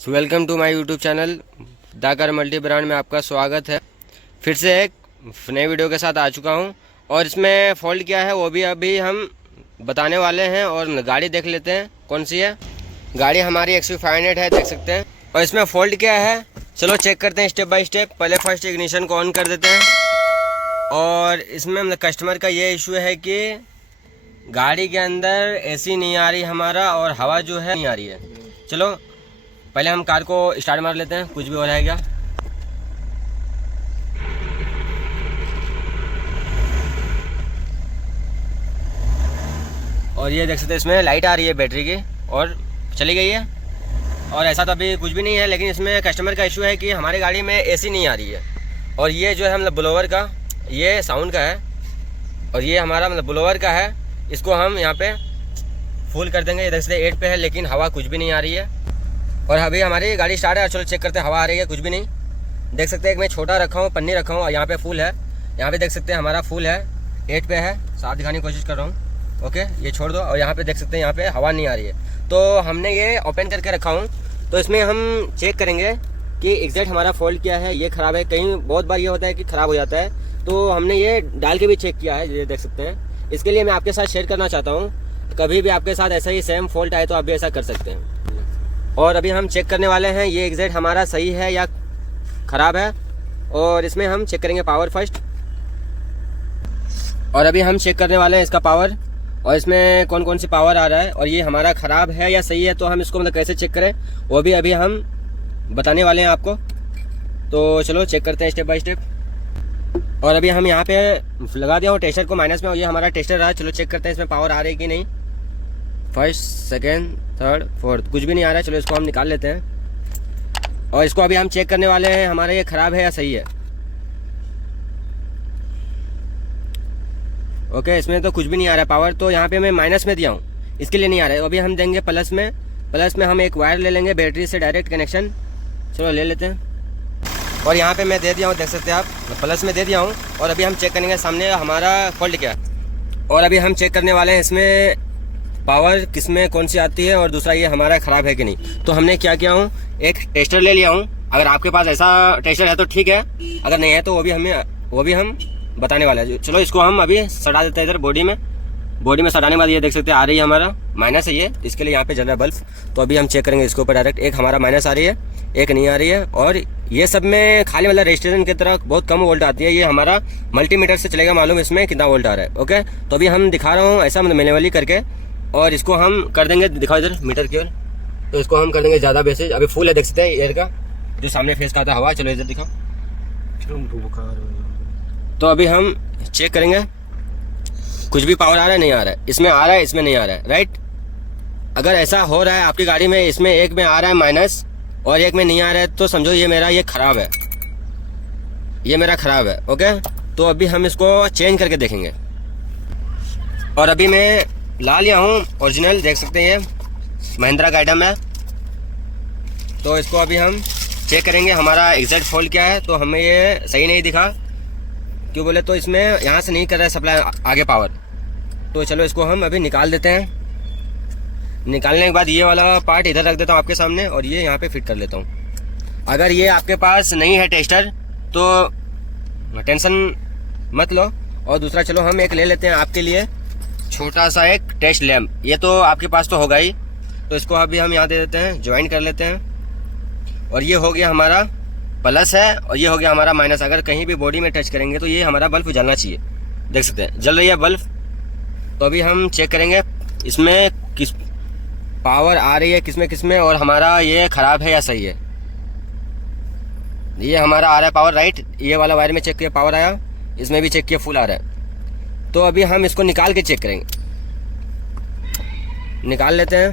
Welcome to my YouTube channel the car multi brand में आपका स्वागत है। फिर से एक नए वीडियो के साथ आ चुका हूं और इसमें फॉल्ट क्या है वो भी अभी हम बताने वाले हैं। और गाड़ी देख लेते हैं कौन सी है। गाड़ी हमारी XUV500 है, देख सकते हैं। और इसमें फॉल्ट क्या है चलो चेक करते हैं स्टेप बाय स्टेप। पहले फर्स्ट इग्निशन को ऑन कर देते हैं। और इसमें मतलब कस्टमर का ये इशू है कि गाड़ी के अंदर AC नहीं आ रही हमारा और हवा जो है नहीं आ रही है। चलो पहले हम कार को स्टार्ट मार लेते हैं, कुछ भी हो रहा है क्या। और ये देख सकते हैं इसमें लाइट आ रही है बैटरी की और चली गई है। और ऐसा तो अभी कुछ भी नहीं है, लेकिन इसमें कस्टमर का इशू है कि हमारी गाड़ी में AC नहीं आ रही है। और ये जो है मतलब ब्लोवर का ये साउंड का है और ये हमारा मतलब ब्लोवर का है। इसको हम यहाँ पे फुल कर देंगे। ये देख सकते हैं 8 पे है लेकिन हवा कुछ भी नहीं आ रही है। और अभी हमारी गाड़ी स्टार्ट है। चलो चेक करते हैं हवा आ रही है, कुछ भी नहीं। देख सकते हैं एक मैं छोटा रखा हूँ, पन्नी रखा हूँ और यहाँ पे फुल है। यहाँ पे देख सकते हैं हमारा फुल है, 8 पे है। साफ दिखाने की कोशिश कर रहा हूँ। ओके ये छोड़ दो। और यहाँ पे देख सकते हैं यहाँ पे हवा नहीं आ रही है। तो हमने ये ओपन करके रखा हूँ। तो इसमें हम चेक करेंगे कि एग्जैक्ट हमारा फॉल्ट क्या है। ये ख़राब है, कहीं बहुत बार ये होता है कि ख़राब हो जाता है। तो हमने ये डाल के भी चेक किया है, ये देख सकते हैं। इसके लिए मैं आपके साथ शेयर करना चाहता हूँ। कभी भी आपके साथ ऐसा ही सेम फॉल्ट आए तो आप भी ऐसा कर सकते हैं। और अभी हम चेक करने वाले हैं ये एग्जैक्ट हमारा सही है या ख़राब है। और इसमें हम चेक करेंगे पावर फर्स्ट। और अभी हम चेक करने वाले हैं इसका पावर और इसमें कौन कौन सी पावर आ रहा है और ये हमारा ख़राब है या सही है। तो हम इसको मतलब कैसे चेक करें वो भी अभी हम बताने वाले हैं आपको। तो चलो चेक करते हैं स्टेप बाय स्टेप। और अभी हम यहाँ पे लगा दिया हूँ टेस्टर को माइनस में और ये हमारा टेस्टर रहा है। चलो चेक करते हैं इसमें पावर आ रही है कि नहीं। फर्स्ट, सेकेंड, थर्ड, फोर्थ, कुछ भी नहीं आ रहा है। चलो इसको हम निकाल लेते हैं और इसको अभी हम चेक करने वाले हैं हमारा ये ख़राब है या सही है। ओके इसमें तो कुछ भी नहीं आ रहा है पावर। तो यहाँ पे मैं माइनस में दिया हूँ, इसके लिए नहीं आ रहा है। अभी हम देंगे प्लस में। प्लस में हम एक वायर ले लेंगे बैटरी से डायरेक्ट कनेक्शन। चलो ले लेते हैं। और यहाँ पे मैं दे दिया हूँ, देख सकते हैं आप, प्लस में दे दिया हूँ। और अभी हम चेक करेंगे सामने हमारा फॉल्ट क्या है। और अभी हम चेक करने वाले हैं इसमें पावर किसमें कौन सी आती है और दूसरा ये हमारा ख़राब है कि नहीं। तो हमने क्या किया हूँ, एक टेस्टर ले लिया हूँ। अगर आपके पास ऐसा टेस्टर है तो ठीक है, अगर नहीं है तो वो भी हम बताने वाले हैं। चलो इसको हम अभी सटा देते हैं इधर बॉडी में सटाने के बाद ये देख सकते हैं आ रही है हमारा माइनस है ये, इसके लिए यहाँ पे जल रहा है बल्ब। तो अभी हम चेक करेंगे इसके ऊपर डायरेक्ट। एक हमारा माइनस आ रही है, एक नहीं आ रही है। और ये सब में खाली मतलब रजिस्ट्रेशन की तरह बहुत कम वोल्ट आती है। ये हमारा मल्टीमीटर से चलेगा मालूम इसमें कितना वोल्ट आ रहा है। ओके तो अभी हम दिखा रहा हूँ ऐसा मतलब मैनुअली करके। और इसको हम कर देंगे, दिखाओ इधर मीटर की ओर। तो इसको हम कर देंगे ज़्यादा बेसिस। अभी फुल है, देख सकते हैं एयर का जो सामने फेस का आता है हवा। चलो इधर दिखाओ। तो अभी हम चेक करेंगे कुछ भी पावर आ रहा है नहीं आ रहा है। इसमें आ रहा है, इसमें नहीं आ रहा है, राइट। अगर ऐसा हो रहा है आपकी गाड़ी में, इसमें एक में आ रहा है माइनस और एक में नहीं आ रहा है, तो समझो ये मेरा ये ख़राब है, ये मेरा ख़राब है। ओके तो अभी हम इसको चेंज करके देखेंगे। और अभी मैं ला लिया हूँ ओरिजिनल, देख सकते हैं महिंद्रा का आइटम है। तो इसको अभी हम चेक करेंगे हमारा एग्जैक्ट फॉल्ट क्या है। तो हमें ये सही नहीं दिखा, क्यों बोले तो इसमें यहाँ से नहीं कर रहा है सप्लाई आगे पावर। तो चलो इसको हम अभी निकाल देते हैं। निकालने के बाद ये वाला पार्ट इधर रख देता हूँ आपके सामने और ये यहाँ पे फिट कर लेता हूँ। अगर ये आपके पास नहीं है टेस्टर तो टेंशन मत लो। और दूसरा चलो हम एक ले लेते हैं आपके लिए, छोटा सा एक टेस्ट लैम्प। ये तो आपके पास तो होगा ही, तो इसको अभी हम यहाँ दे देते हैं, ज्वाइन कर लेते हैं। और ये हो गया हमारा प्लस है और ये हो गया हमारा माइनस। अगर कहीं भी बॉडी में टच करेंगे तो ये हमारा बल्ब जलना चाहिए, देख सकते हैं जल रही है बल्ब। तो अभी हम चेक करेंगे इसमें किस पावर आ रही है, किसमें और हमारा ये ख़राब है या सही है। ये हमारा आ रहा है पावर, राइट। ये वाला वायर में चेक किया पावर आया, इसमें भी चेक किया फुल आ रहा है। तो अभी हम इसको निकाल के चेक करेंगे। निकाल लेते हैं,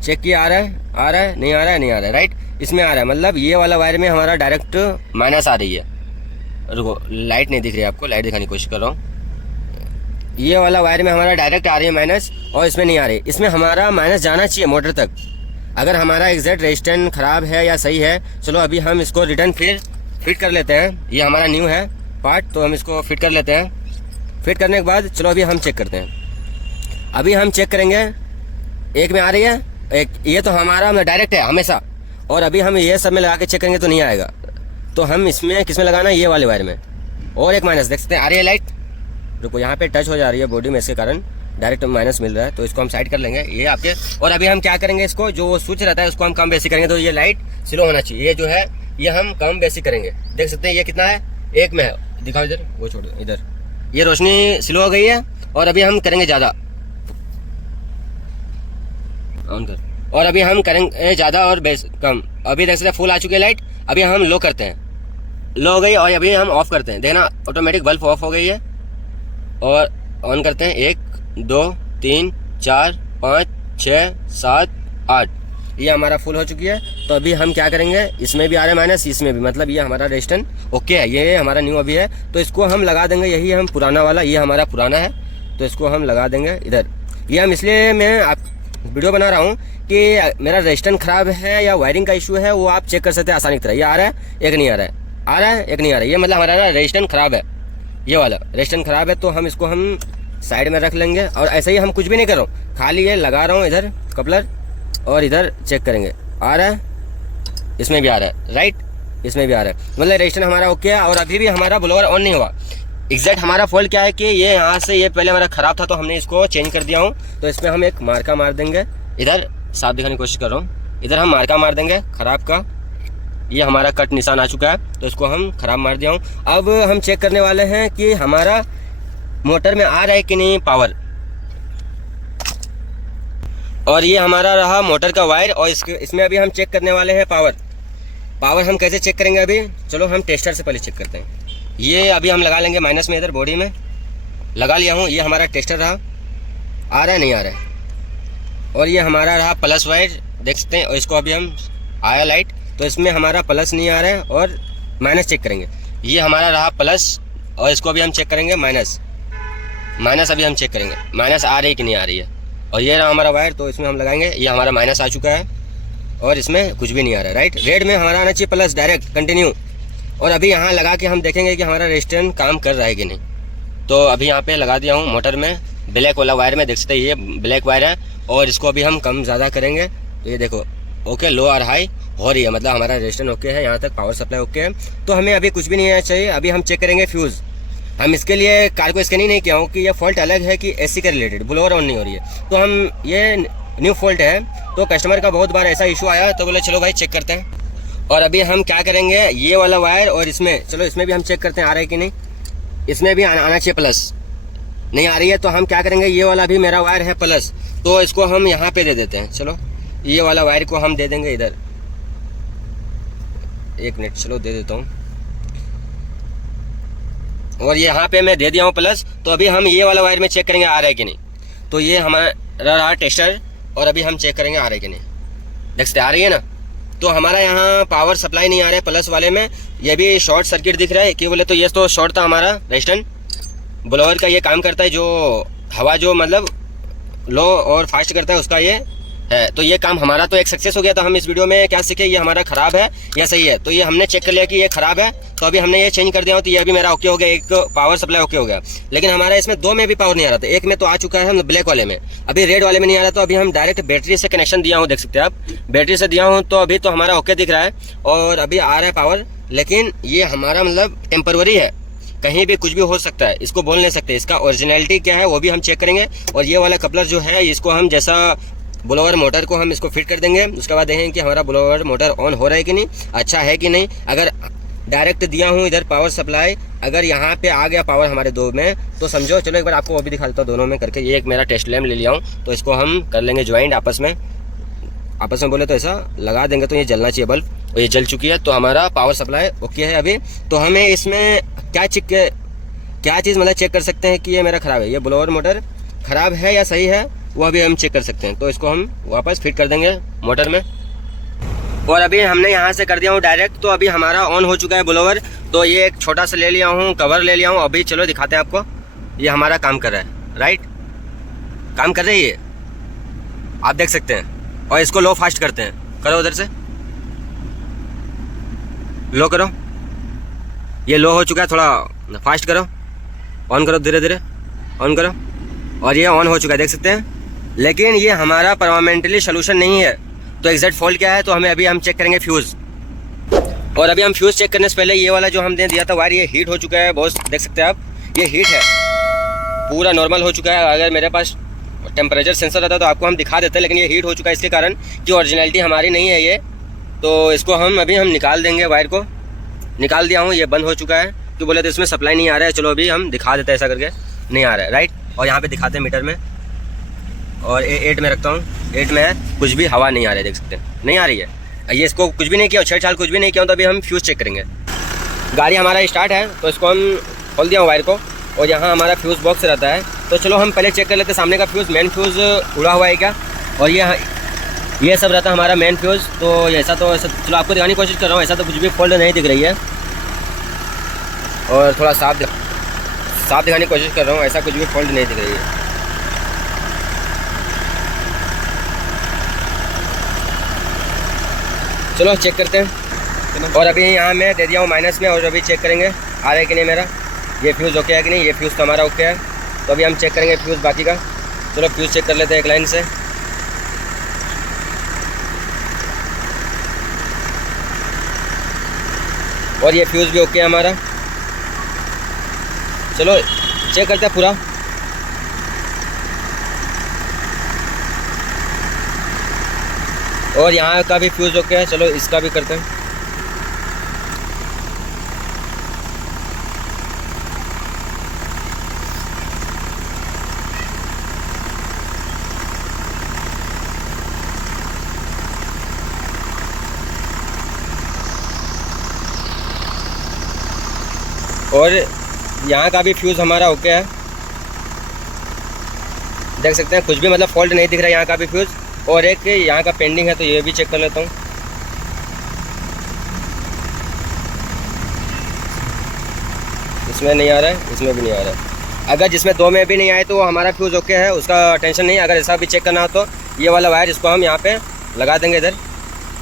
चेक किया आ रहा है नहीं आ रहा है, राइट। इसमें आ रहा है, मतलब ये वाला वायर में हमारा डायरेक्ट माइनस आ रही है। रुको लाइट नहीं दिख रही है आपको, लाइट दिखाने की कोशिश कर रहा हूँ। ये वाला वायर में हमारा डायरेक्ट आ रही है माइनस और इसमें नहीं आ रही। इसमें हमारा माइनस जाना चाहिए मोटर तक। अगर हमारा एग्जैक्ट रेजिस्टेंस ख़राब है या सही है। चलो अभी हम इसको रिटर्न फिर फिट कर लेते हैं। ये हमारा न्यू है पार्ट, तो हम इसको फिट कर लेते हैं। फिट करने के बाद चलो अभी हम चेक करते हैं। अभी हम चेक करेंगे, एक में आ रही है एक ये तो हमारा डायरेक्ट है हमेशा, और अभी हम ये सब में लगा के चेक करेंगे तो नहीं आएगा। तो हम इसमें किस में लगाना है, ये वाले वायर में। और एक माइनस देख सकते हैं आ रही है लाइट, रुको यहाँ पे टच हो जा रही है बॉडी में, इसके कारण डायरेक्ट माइनस मिल रहा है, तो इसको हम साइड कर लेंगे ये आपके। और अभी हम क्या करेंगे, इसको जो स्विच रहता है उसको हम कम बेसी करेंगे, तो ये लाइट स्लो होना चाहिए। ये जो है ये हम कम बेसी करेंगे, देख सकते हैं ये कितना है, 1 में है, दिखाओ इधर, वो छोड़ो इधर, ये रोशनी स्लो हो गई है। और अभी हम करेंगे ज़्यादा, ऑन कर, और अभी हम करेंगे ज़्यादा और बेस कम। अभी देख सकते हैं फुल आ चुकी है लाइट, अभी हम लो करते हैं, लो हो गई, और अभी हम ऑफ करते हैं, देखना ऑटोमेटिक बल्ब ऑफ हो गई है। और ऑन करते हैं, 1 2 3 4 5 6 7 8, ये हमारा फुल हो चुकी है। तो अभी हम क्या करेंगे, इसमें भी आ रहा है माइनस, इसमें भी, मतलब ये हमारा रेजिस्टेंस ओके है, ये हमारा न्यू अभी है, तो इसको हम लगा देंगे, यही हम पुराना वाला, ये हमारा पुराना है, तो इसको हम लगा देंगे इधर। ये हम इसलिए मैं आप वीडियो बना रहा हूँ कि मेरा रेजिस्टेंस खराब है या वायरिंग का इशू है, वो आप चेक कर सकते हैं आसानी की तरह। ये आ रहा है, एक नहीं आ रहा है, आ रहा है, एक नहीं आ रहा है, ये मतलब हमारा ना रेजिस्टेंस खराब है, ये वाला रेजिस्टेंस खराब है। तो हम इसको हम साइड में रख लेंगे, और ऐसे ही हम कुछ भी नहीं कर रहा हूँ, खाली ये लगा रहा हूँ इधर कपलर, और इधर चेक करेंगे, आ रहा है, इसमें भी आ रहा है, राइट, इसमें भी आ रहा है, मतलब रेजिस्टेंस हमारा ओके है। और अभी भी हमारा ब्लोअर ऑन नहीं हुआ। एग्जैक्ट हमारा फॉल्ट क्या है कि ये यहाँ से ये पहले हमारा खराब था, तो हमने इसको चेंज कर दिया हूँ। तो इसमें हम एक मार्का मार देंगे, इधर साफ दिखाने की कोशिश कर रहा हूँ, इधर हम मार्का मार देंगे खराब का, ये हमारा कट निशान आ चुका है, तो इसको हम खराब मार दिया हूँ। अब हम चेक करने वाले हैं कि हमारा मोटर में आ रहा है कि नहीं पावर। और ये हमारा रहा मोटर का वायर, और इसमें अभी हम चेक करने वाले हैं पावर। पावर हम कैसे चेक करेंगे, अभी चलो हम टेस्टर से पहले चेक करते हैं। ये अभी हम लगा लेंगे माइनस में, इधर बॉडी में लगा लिया हूँ, ये हमारा टेस्टर रहा, आ रहा है नहीं आ रहा है। और ये हमारा रहा प्लस वायर, देख सकते हैं, और इसको अभी हम आया लाइट, तो इसमें हमारा प्लस नहीं आ रहा है, और माइनस चेक करेंगे। ये हमारा रहा प्लस, और इसको अभी हम चेक करेंगे माइनस, माइनस अभी हम चेक करेंगे माइनस आ रही है कि नहीं आ रही है। और ये रहा हमारा वायर, तो इसमें हम लगाएंगे, ये हमारा माइनस आ चुका है, और इसमें कुछ भी नहीं आ रहा है, राइट। रेड में हमारा आना चाहिए प्लस डायरेक्ट कंटिन्यू। और अभी यहाँ लगा के हम देखेंगे कि हमारा रेजिस्टेंस काम कर रहा है कि नहीं। तो अभी यहाँ पे लगा दिया हूँ मोटर में, ब्लैक वाला वायर में, देख सकते हैं ये ब्लैक वायर है, और इसको अभी हम कम ज़्यादा करेंगे, तो ये देखो ओके, लो और हाई हो रही है, मतलब हमारा रेजिस्टेंस ओके है, यहाँ तक पावर सप्लाई ओके है। तो हमें अभी कुछ भी नहीं आना चाहिए। अभी हम चेक करेंगे फ्यूज़। हम इसके लिए कार को स्कैनिंग नहीं किया हूँ कि ये फॉल्ट अलग है कि एसी के रिलेटेड, ब्लोअर ऑन नहीं हो रही है, तो हम ये न्यू फॉल्ट है। तो कस्टमर का बहुत बार ऐसा इशू आया, तो बोले चलो भाई चेक करते हैं। और अभी हम क्या करेंगे, ये वाला वायर और इसमें, चलो इसमें भी हम चेक करते हैं आ रहा है कि नहीं। इसमें भी आना चाहिए प्लस, नहीं आ रही है, तो हम क्या करेंगे, ये वाला भी मेरा वायर है प्लस, तो इसको हम यहाँ पे दे देते हैं। चलो ये वाला वायर को हम दे देंगे इधर, 1 मिनट, चलो दे देता हूँ। और यहाँ पे मैं दे दिया हूँ प्लस। तो अभी हम ये वाला वायर में चेक करेंगे आ रहा है कि नहीं। तो ये हमारा रहा टेस्टर, और अभी हम चेक करेंगे आ रहा है कि नहीं। देख सकते आ रही है ना। तो हमारा यहाँ पावर सप्लाई नहीं आ रहा है प्लस वाले में, ये भी शॉर्ट सर्किट दिख रहा है कि बोले तो ये तो शॉर्ट था हमारा रेजिस्टेंस। ब्लोअर का ये काम करता है, जो हवा जो मतलब लो और फास्ट करता है उसका ये है। तो ये काम हमारा तो एक सक्सेस हो गया। तो हम इस वीडियो में क्या सीखे, ये हमारा ख़राब है या सही है। तो ये हमने चेक कर लिया कि ये ख़राब है, तो अभी हमने ये चेंज कर दिया हो, तो ये अभी मेरा ओके हो गया, एक पावर सप्लाई ओके हो गया। लेकिन हमारा इसमें 2 में भी पावर नहीं आ रहा था, एक में तो आ चुका है हम ब्लैक वाले में, अभी रेड वाले में नहीं आ रहा। तो अभी हम डायरेक्ट बैटरी से कनेक्शन दिया हूँ, देख सकते हैं आप, बैटरी से दिया हूँ, तो अभी तो हमारा ओके दिख रहा है और अभी आ रहा है पावर। लेकिन ये हमारा मतलब टेम्पररी है, कहीं भी कुछ भी हो सकता है, इसको बोल नहीं सकते। इसका ओरिजिनलिटी क्या है वो भी हम चेक करेंगे। और ये वाला कपलर जो है, इसको हम जैसा ब्लोअर मोटर को हम इसको फिट कर देंगे, उसके बाद देखेंगे कि हमारा ब्लोअर मोटर ऑन हो रहा है कि नहीं, अच्छा है कि नहीं। अगर डायरेक्ट दिया हूँ इधर पावर सप्लाई, अगर यहाँ पे आ गया पावर हमारे 2 में, तो समझो। चलो एक बार आपको वो भी दिखा देता हूँ दोनों में करके। ये एक मेरा टेस्ट लैम्प ले लिया हूँ, तो इसको हम कर लेंगे ज्वाइंट आपस में बोले तो ऐसा लगा देंगे, तो ये जलना चाहिए बल्ब, और ये जल चुकी है। तो हमारा पावर सप्लाई ओके है अभी। तो हमें इसमें क्या चीज़ मतलब चेक कर सकते हैं कि ये मेरा ख़राब है, ये ब्लोअर मोटर ख़राब है या सही है, वो अभी हम चेक कर सकते हैं। तो इसको हम वापस फिट कर देंगे मोटर में। और अभी हमने यहाँ से कर दिया हूँ डायरेक्ट, तो अभी हमारा ऑन हो चुका है ब्लोअर। तो ये एक छोटा सा ले लिया हूँ, कवर ले लिया हूँ। अभी चलो दिखाते हैं आपको, ये हमारा काम कर रहा है, राइट, काम कर रही है, आप देख सकते हैं। और इसको लो फास्ट करते हैं, करो उधर से लो करो, ये लो हो चुका है, थोड़ा फास्ट करो, ऑन करो, धीरे धीरे ऑन करो, और ये ऑन हो चुका है, देख सकते हैं। लेकिन ये हमारा परमानेंटली सोल्यूशन नहीं है। तो एग्जैक्ट फॉल्ट क्या है, तो हमें अभी हम चेक करेंगे फ्यूज़। और अभी हम फ्यूज़ चेक करने से पहले ये वाला जो हमने दिया था वायर, ये हीट हो चुका है बहुत, देख सकते हैं आप, ये हीट है, पूरा नॉर्मल हो चुका है। अगर मेरे पास टेम्परेचर सेंसर रहता तो आपको हम दिखा देते, लेकिन ये हीट हो चुका है इसके कारण कि ओरिजिनलिटी हमारी नहीं है ये। तो इसको हम निकाल देंगे, वायर को निकाल दिया हूँ, ये बंद हो चुका है। तो बोले तो इसमें सप्लाई नहीं आ रहा है, चलो अभी हम दिखा देते हैं ऐसा करके, नहीं आ रहा है, राइट। और यहाँ पे दिखाते हैं मीटर में, और 8 में रखता हूँ, 8 में है, कुछ भी हवा नहीं आ रही है, देख सकते हैं नहीं आ रही है। ये इसको कुछ भी नहीं किया, छेड़छाड़ कुछ भी नहीं किया, तो अभी हम फ्यूज़ चेक करेंगे। गाड़ी हमारा स्टार्ट है, तो इसको हम खोल दिया हूँ वायर को, और यहाँ हमारा फ्यूज़ बॉक्स रहता है। तो चलो हम पहले चेक कर लेते हैं सामने का फ्यूज़, मेन फ्यूज़ उड़ा हुआ है क्या, और ये सब रहता है हमारा मेन फ्यूज़। तो ऐसा तो चलो आपको दिखाने की कोशिश कर रहा हूँ, ऐसा तो कुछ भी फॉल्ट नहीं दिख रही है, और थोड़ा साफ दिखाने की कोशिश कर रहा हूँ, ऐसा कुछ भी फॉल्ट नहीं दिख रही है। चलो चेक करते हैं। और अभी यहाँ मैं दे दिया हूँ माइनस में, और अभी चेक करेंगे आ रहा है कि नहीं मेरा, ये फ्यूज़ ओके है कि नहीं। ये फ्यूज़ तो हमारा ओके है, तो अभी हम चेक करेंगे फ्यूज़ बाकी का। चलो फ्यूज़ चेक कर लेते हैं एक लाइन से। और ये फ्यूज़ भी ओके है हमारा। चलो चेक करते हैं पूरा। और यहाँ का भी फ्यूज़ ओके है, चलो इसका भी करते हैं। और यहाँ का भी फ्यूज़ हमारा ओके है, देख सकते हैं कुछ भी फॉल्ट नहीं दिख रहा है यहाँ का भी फ्यूज़। और एक यहाँ का पेंडिंग है, तो ये भी चेक कर लेता हूँ। इसमें नहीं आ रहा है, इसमें भी नहीं आ रहा है। अगर जिसमें 2 में भी नहीं आए तो हमारा फ्यूज़ ओके है, उसका टेंशन नहीं है। अगर ऐसा भी चेक करना हो तो ये वाला वायर इसको हम यहाँ पे लगा देंगे, इधर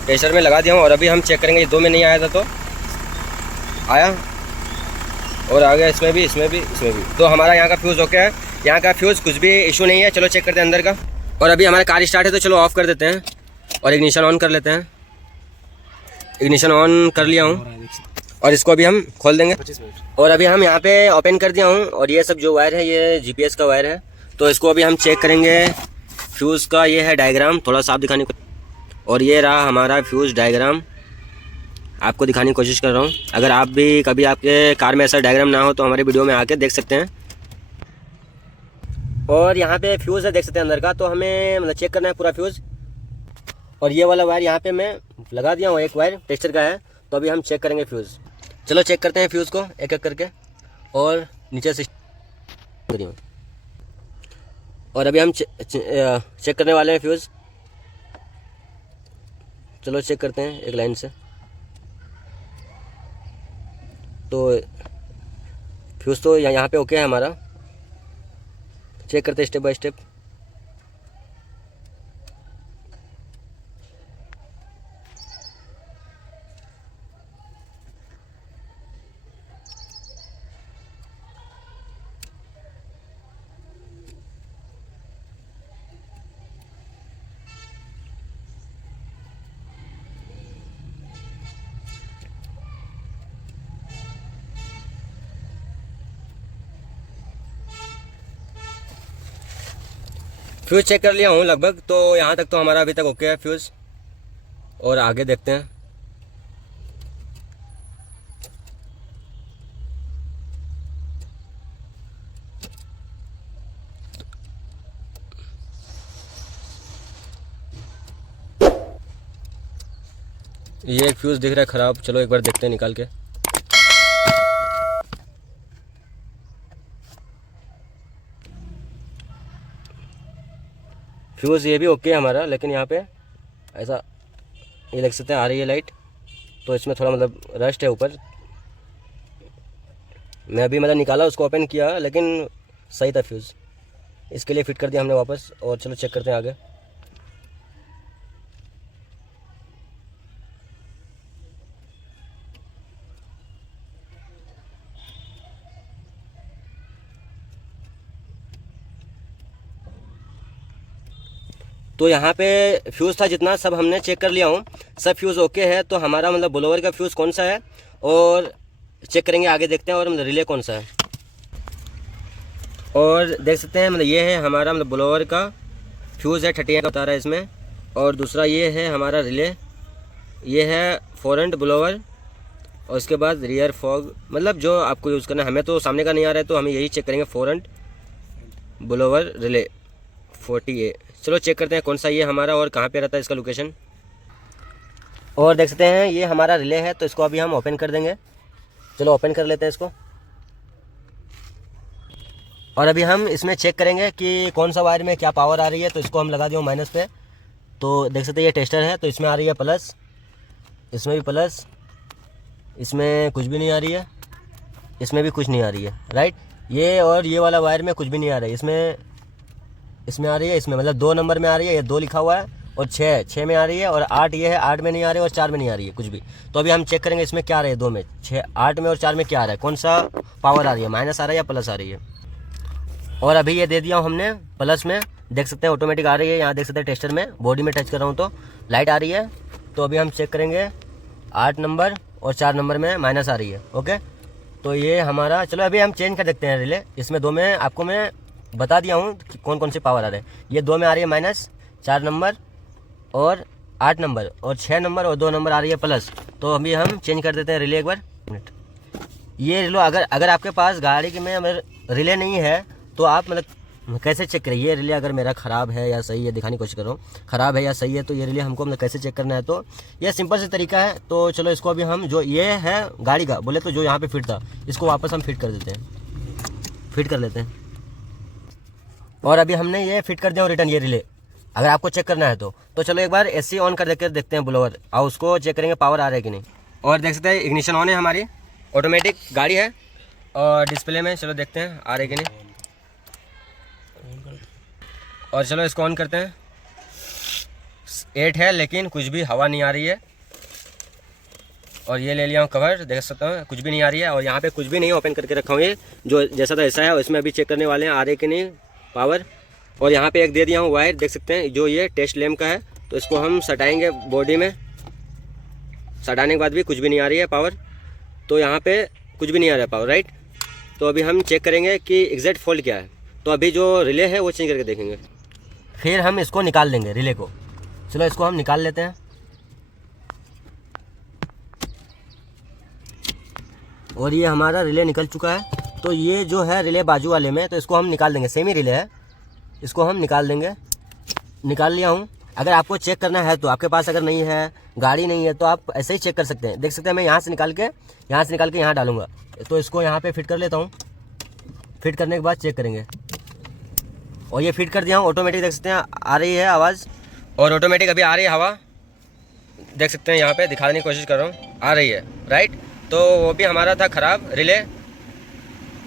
प्रेशर में लगा दिया हूँ। और अभी हम चेक करेंगे, 2 में नहीं आया था तो आया, और आ गया इसमें भी, इसमें भी, इसमें भी। तो हमारा यहाँ का फ्यूज़ ओके है, यहाँ का फ्यूज़ कुछ भी इशू नहीं है। चलो चेक करते हैं अंदर का। और अभी हमारा कार स्टार्ट है, तो चलो ऑफ़ कर देते हैं और इग्निशन ऑन कर लेते हैं। इग्निशन ऑन कर लिया हूँ, और इसको अभी हम खोल देंगे। और अभी हम यहाँ पे ओपन कर दिया हूँ, और ये सब जो वायर है ये GPS का वायर है। तो इसको अभी हम चेक करेंगे। फ्यूज़ का ये है डायग्राम, थोड़ा साफ दिखाने को, और ये रहा हमारा फ्यूज़ डायग्राम, आपको दिखाने की कोशिश कर रहा हूँ। अगर आप भी कभी आपके कार में ऐसा डायग्राम ना हो तो हमारे वीडियो में आके देख सकते हैं। और यहाँ पे फ्यूज़ है, देख सकते हैं अंदर का। तो हमें चेक करना है पूरा फ्यूज़। और ये वाला वायर यहाँ पे मैं लगा दिया हूँ, एक वायर टेक्सचर का है। तो अभी हम चेक करेंगे फ्यूज़। चलो चेक करते हैं फ्यूज़ को एक एक करके, और नीचे से करिए। और अभी हम चेक करने वाले हैं फ्यूज़। चलो चेक करते हैं एक लाइन से। तो फ्यूज़ तो यहाँ पे ओके है हमारा। चेक करते हैं step by step. Fuse check कर लिया हूँ लगभग, तो यहाँ तक तो हमारा अभी तक ओके है फ्यूज़। और आगे देखते हैं। ये एक फ्यूज़ दिख रहा है ख़राब, चलो एक बार देखते हैं निकाल के। फ्यूज़ ये भी ओके है हमारा, लेकिन यहाँ पे ऐसा ये देख सकते हैं आ रही है लाइट, तो इसमें थोड़ा रस्ट है ऊपर। मैं अभी निकाला, उसको ओपन किया, लेकिन सही था फ्यूज़, इसके लिए फिट कर दिया हमने वापस। और चलो चेक करते हैं आगे। तो यहाँ पे फ्यूज़ था जितना सब हमने चेक कर लिया हूँ, सब फ्यूज़ ओके है। तो हमारा मतलब ब्लोअर का फ्यूज़ कौन सा है और चेक करेंगे, आगे देखते हैं। और मतलब रिले कौन सा है, और देख सकते हैं मतलब ये है हमारा मतलब ब्लोअर का फ्यूज़ है 38 का बता रहा है इसमें। और दूसरा ये है हमारा रिले, ये है फ्रंट ब्लोअर और उसके बाद रियर फॉग, मतलब जो आपको यूज़ करना है। हमें तो सामने का नहीं आ रहा है तो हम यही चेक करेंगे, फ्रंट ब्लोअर रिले 40A। चलो चेक करते हैं कौन सा ये हमारा और कहाँ पे रहता है इसका लोकेशन। और देख सकते हैं ये हमारा रिले है, तो इसको अभी हम ओपन कर देंगे। चलो ओपन कर लेते हैं इसको। और अभी हम इसमें चेक करेंगे कि कौन सा वायर में क्या पावर आ रही है। तो इसको हम लगा दिए माइनस पे, तो देख सकते हैं ये टेस्टर है, तो इसमें आ रही है प्लस, इसमें भी प्लस, इसमें कुछ भी नहीं आ रही है, इसमें भी कुछ नहीं आ रही है, राइट। ये और ये वाला वायर में कुछ भी नहीं आ रहा है, इसमें आ रही है, इसमें मतलब 2 नंबर में आ रही है, ये 2 लिखा हुआ है, और 6 में आ रही है, और 8 ये है, 8 में नहीं आ रही है, और 4 में नहीं आ रही है कुछ भी। तो अभी हम चेक करेंगे इसमें क्या आ रही है, 2 में 6, 8 में और 4 में क्या आ रहा है, कौन सा पावर आ रही है, माइनस आ रहा है या प्लस आ रही है। और अभी ये दे दिया हमने प्लस में, देख सकते हैं ऑटोमेटिक आ रही है। यहाँ देख सकते हैं टेस्टर में बॉडी में टच कर रहा हूँ तो लाइट आ रही है। तो अभी हम चेक करेंगे 8 नंबर और 4 नंबर में माइनस आ रही है, ओके। तो ये हमारा, चलो अभी हम चेंज कर देखते हैं रिले। इसमें 2 में आपको मैं बता दिया हूँ कि कौन कौन से पावर आ रहे हैं। ये 2 में आ रही है माइनस, 4 नंबर और 8 नंबर, और 6 नंबर और 2 नंबर आ रही है प्लस। तो अभी हम चेंज कर देते हैं रिले एक बार। ये रिले अगर आपके पास गाड़ी के में अगर रिले नहीं है तो आप मतलब कैसे चेक करें ये रिले, अगर मेरा ख़राब है या सही है, दिखाने की कोशिश कर रहा हूँ, ख़राब है या सही है। तो ये रिले हमको मतलब कैसे चेक करना है, तो ये सिंपल से तरीका है। तो चलो इसको अभी हम, जो ये है गाड़ी का बोले तो जो यहाँ पे फिट था, इसको वापस हम फिट कर देते हैं, फिट कर लेते हैं। और अभी हमने ये फिट कर दिया रिटर्न ये रिले, अगर आपको चेक करना है तो चलो एक बार AC ऑन कर देकर देखते हैं ब्लोअर, और उसको चेक करेंगे पावर आ रहा है कि नहीं। और देख सकते हैं इग्निशन ऑन है, हमारी ऑटोमेटिक गाड़ी है। और डिस्प्ले में चलो देखते हैं आ रही कि नहीं, और चलो इसको ऑन करते हैं। 8 है लेकिन कुछ भी हवा नहीं आ रही है। और ये ले लिया हूँ कवर, देख सकता हूँ कुछ भी नहीं आ रही है। और यहाँ पे कुछ भी नहीं ओपन करके रखा हूँ, ये जो जैसा था ऐसा है। इसमें अभी चेक करने वाले हैं आ रही कि नहीं पावर। और यहाँ पे एक दे दिया हूँ वायर, देख सकते हैं जो ये टेस्ट लैम्प का है। तो इसको हम सटाएंगे बॉडी में, सटाने के बाद भी कुछ भी नहीं आ रही है पावर। तो यहाँ पे कुछ भी नहीं आ रहा है पावर, राइट। तो अभी हम चेक करेंगे कि एग्जैक्ट फॉल्ट क्या है। तो अभी जो रिले है वो चेंज करके देखेंगे, फिर हम इसको निकाल लेंगे रिले को। चलो इसको हम निकाल लेते हैं। और ये हमारा रिले निकल चुका है। तो ये जो है रिले बाजू वाले में, तो इसको हम निकाल देंगे, सेमी रिले है, इसको हम निकाल देंगे। निकाल लिया हूँ। अगर आपको चेक करना है तो आपके पास अगर नहीं है, गाड़ी नहीं है, तो आप ऐसे ही चेक कर सकते हैं। देख सकते हैं मैं यहाँ से निकाल के यहाँ डालूंगा। तो इसको यहाँ पे फिट कर लेता हूँ। फिट करने के बाद चेक करेंगे। और ये फिट कर दिया हूँ, ऑटोमेटिक देख सकते हैं आ रही है आवाज़, और ऑटोमेटिक अभी आ रही है हवा, देख सकते हैं यहाँ पे दिखाने की कोशिश कर रहा हूँ, आ रही है, राइट। तो वो भी हमारा था ख़राब रिले।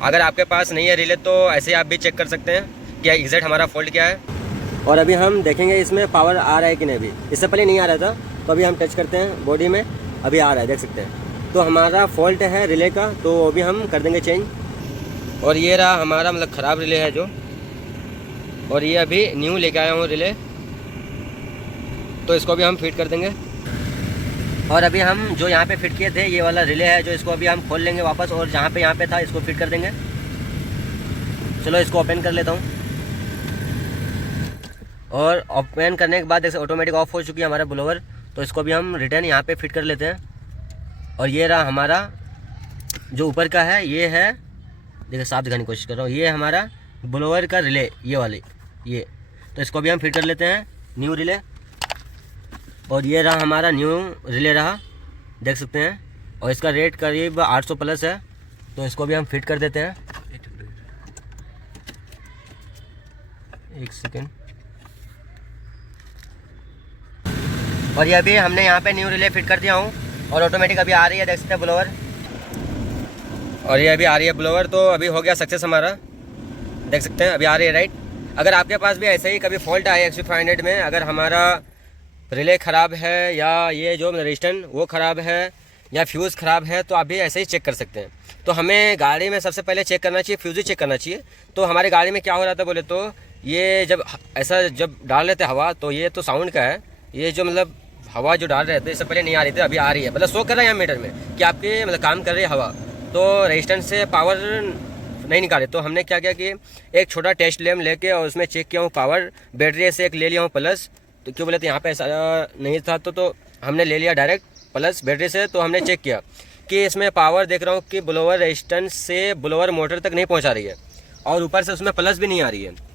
अगर आपके पास नहीं है रिले तो ऐसे ही आप भी चेक कर सकते हैं कि एग्जैक्ट हमारा फॉल्ट क्या है। और अभी हम देखेंगे इसमें पावर आ रहा है कि नहीं। अभी इससे पहले नहीं आ रहा था, तो अभी हम टच करते हैं बॉडी में, अभी आ रहा है, देख सकते हैं। तो हमारा फॉल्ट है रिले का, तो वो भी हम कर देंगे चेंज। और ये रहा हमारा मतलब ख़राब रिले है जो, और ये अभी न्यू लेके आया हूँ रिले, तो इसको भी हम फिट कर देंगे। और अभी हम जो यहाँ पे फिट किए थे ये वाला रिले है जो, इसको अभी हम खोल लेंगे वापस, और जहाँ पे यहाँ पे था इसको फिट कर देंगे। चलो इसको ओपन कर लेता हूँ। और ओपन करने के बाद जैसे ऑटोमेटिक ऑफ हो चुकी है हमारा ब्लोअर, तो इसको भी हम रिटर्न यहाँ पे फिट कर लेते हैं। और ये रहा हमारा जो ऊपर का है, ये है, देखिए साफ दिखाने की कोशिश कर रहा हूँ, ये हमारा ब्लोअर का रिले, ये वाली ये। तो इसको भी हम फिट कर लेते हैं, न्यू रिले। और ये रहा हमारा न्यू रिले रहा, देख सकते हैं। और इसका रेट करीब 800 प्लस है, तो इसको भी हम फिट कर देते हैं। एक सेकेंड। और ये अभी हमने यहाँ पे न्यू रिले फिट कर दिया हूँ, और ऑटोमेटिक अभी आ रही है, देख सकते हैं ब्लोअर। और ये अभी आ रही है ब्लोअर, तो अभी हो गया सक्सेस हमारा, देख सकते हैं अभी आ रही है, राइट। अगर आपके पास भी ऐसे ही कभी फॉल्ट आए XV500 में, अगर हमारा रिले ख़राब है या ये जो रजिस्टर वो ख़राब है या फ्यूज़ ख़राब है, तो आप भी ऐसे ही चेक कर सकते हैं। तो हमें गाड़ी में सबसे पहले चेक करना चाहिए, फ्यूज़ ही चेक करना चाहिए। तो हमारी गाड़ी में क्या हो रहा था बोले तो, ये जब ऐसा जब डाल रहे थे हवा, तो ये तो साउंड का है, ये जो मतलब हवा जो डाल रहे थे इससे पहले नहीं आ रही थी, अभी आ रही है, मतलब शो कर रहा है यहाँ मीटर में कि आपके मतलब काम कर रही है हवा, तो रेजिस्टेंस से पावर नहीं निकाले। तो हमने क्या किया कि एक छोटा टेस्ट लैम्प लेके और उसमें चेक किया हूँ पावर, बैटरी से एक ले लिया हूँ प्लस, तो क्यों बोले तो यहाँ पे ऐसा नहीं था, तो हमने ले लिया डायरेक्ट प्लस बैटरी से। तो हमने चेक किया कि इसमें पावर देख रहा हूँ कि ब्लोअर रेजिस्टेंस से ब्लोअर मोटर तक नहीं पहुँचा रही है, और ऊपर से उसमें प्लस भी नहीं आ रही है।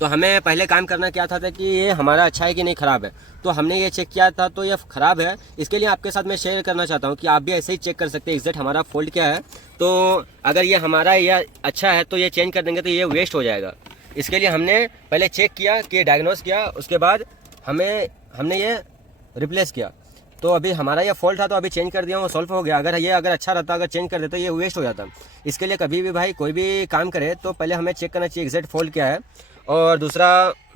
तो हमें पहले काम करना क्या था कि ये हमारा अच्छा है कि नहीं ख़राब है। तो हमने ये चेक किया था, तो ये ख़राब है। इसके लिए आपके साथ मैं शेयर करना चाहता हूँ कि आप भी ऐसे ही चेक कर सकते हैं एग्जैक्ट हमारा फॉल्ट क्या है। तो अगर ये हमारा ये अच्छा है तो ये चेंज कर देंगे तो ये वेस्ट हो जाएगा। इसके लिए हमने पहले चेक किया कि डायग्नोस किया, उसके बाद हमने ये रिप्लेस किया। तो अभी हमारा ये फॉल्ट था तो अभी चेंज कर दिया हूँ, सॉल्व हो गया। अगर अच्छा रहता, अगर चेंज कर देता ये वेस्ट हो जाता। इसके लिए कभी भी भाई कोई भी काम करे तो पहले हमें चेक करना चाहिए एग्जैक्ट फॉल्ट क्या है और दूसरा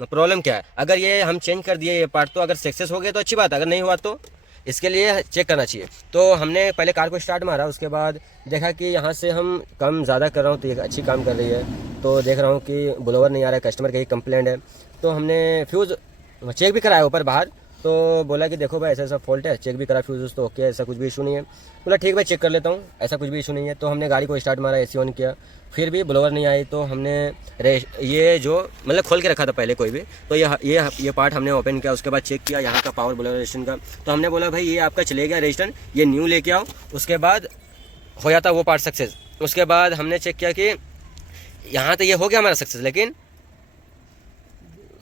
प्रॉब्लम क्या है। अगर ये हम चेंज कर दिए ये पार्ट तो अगर सक्सेस हो गया तो अच्छी बात है, अगर नहीं हुआ तो इसके लिए चेक करना चाहिए। तो हमने पहले कार को स्टार्ट मारा, उसके बाद देखा कि यहाँ से हम कम ज़्यादा कर रहा हूँ तो ये अच्छी काम कर रही है। तो देख रहा हूँ कि ब्लोअर नहीं आ रहा है, कस्टमर का ही कंप्लेंट है। तो हमने फ्यूज़ चेक भी कराया ऊपर बाहर, तो बोला कि देखो भाई ऐसा ऐसा फॉल्ट है, चेक भी करा फ्यूज़ तो ओके, ऐसा कुछ भी इशू नहीं है। बोला ठीक भाई चेक कर लेता हूँ, ऐसा कुछ भी इशू नहीं है। तो हमने गाड़ी को स्टार्ट मारा, एसी ऑन किया, फिर भी ब्लोअर नहीं आई। तो हमने ये जो मतलब खोल के रखा था पहले कोई भी, तो ये पार्ट हमने ओपन किया, उसके बाद चेक किया यहाँ का पावर ब्लोअर रजिस्टर का। तो हमने बोला भाई ये आपका चले गया रजिस्टर, ये न्यू लेके आओ, उसके बाद हो जाता वो पार्ट सक्सेस। उसके बाद हमने चेक किया कि यहाँ तो ये हो गया हमारा सक्सेस, लेकिन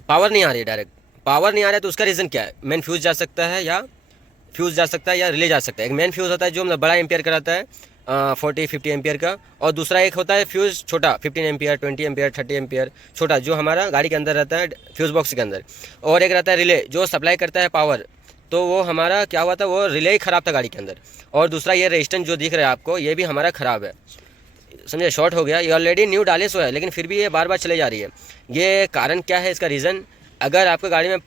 पावर नहीं आ रही है, डायरेक्ट पावर नहीं आ रहा है। तो उसका रीज़न क्या है, मेन फ्यूज़ जा सकता है या रिले जा सकता है। एक मेन फ्यूज़ होता है जो मतलब बड़ा एम्पियर कराता है 40-50 एम्पियर का, और दूसरा एक होता है फ्यूज़ छोटा 15 एम्पियर 20 एम्पियर 30 एम्पियर छोटा, जो हमारा गाड़ी के अंदर रहता है फ्यूज़ बॉक्स के अंदर। और एक रहता है रिले जो सप्लाई करता है पावर। तो वो हमारा क्या हुआ था, वो रिले ही ख़राब था गाड़ी के अंदर। और दूसरा ये रेजिस्टेंस जो दिख रहा है आपको, ये भी हमारा ख़राब है, समझे, शॉर्ट हो गया। ये ऑलरेडी न्यू डाले सो है, लेकिन फिर भी ये बार बार चले जा रही है। ये कारण क्या है, इसका रीज़न, अगर आपकी गाड़ी में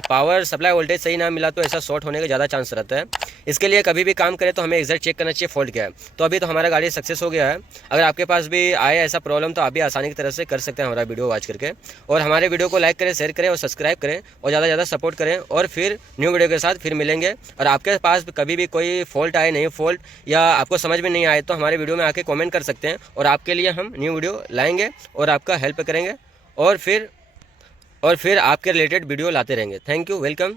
पावर सप्लाई वोल्टेज सही ना मिला तो ऐसा शॉर्ट होने का ज़्यादा चांस रहता है। इसके लिए कभी भी काम करें तो हमें एग्जैक्ट चेक करना चाहिए फॉल्ट क्या है। तो अभी तो हमारा गाड़ी सक्सेस हो गया है। अगर आपके पास भी आए ऐसा प्रॉब्लम तो आप भी आसानी की तरह से कर सकते हैं हमारा वीडियो वॉच करके। और हमारे वीडियो को लाइक करें, शेयर करें और सब्सक्राइब करें, और ज़्यादा से ज़्यादा सपोर्ट करें। और फिर न्यू वीडियो के साथ फिर मिलेंगे। और आपके पास कभी भी कोई फॉल्ट आए, नहीं फॉल्ट या आपको समझ में नहीं आए तो हमारे वीडियो में आके कॉमेंट कर सकते हैं, और आपके लिए हम न्यू वीडियो लाएँगे और आपका हेल्प करेंगे, और फिर आपके रिलेटेड वीडियो लाते रहेंगे। Thank you, welcome.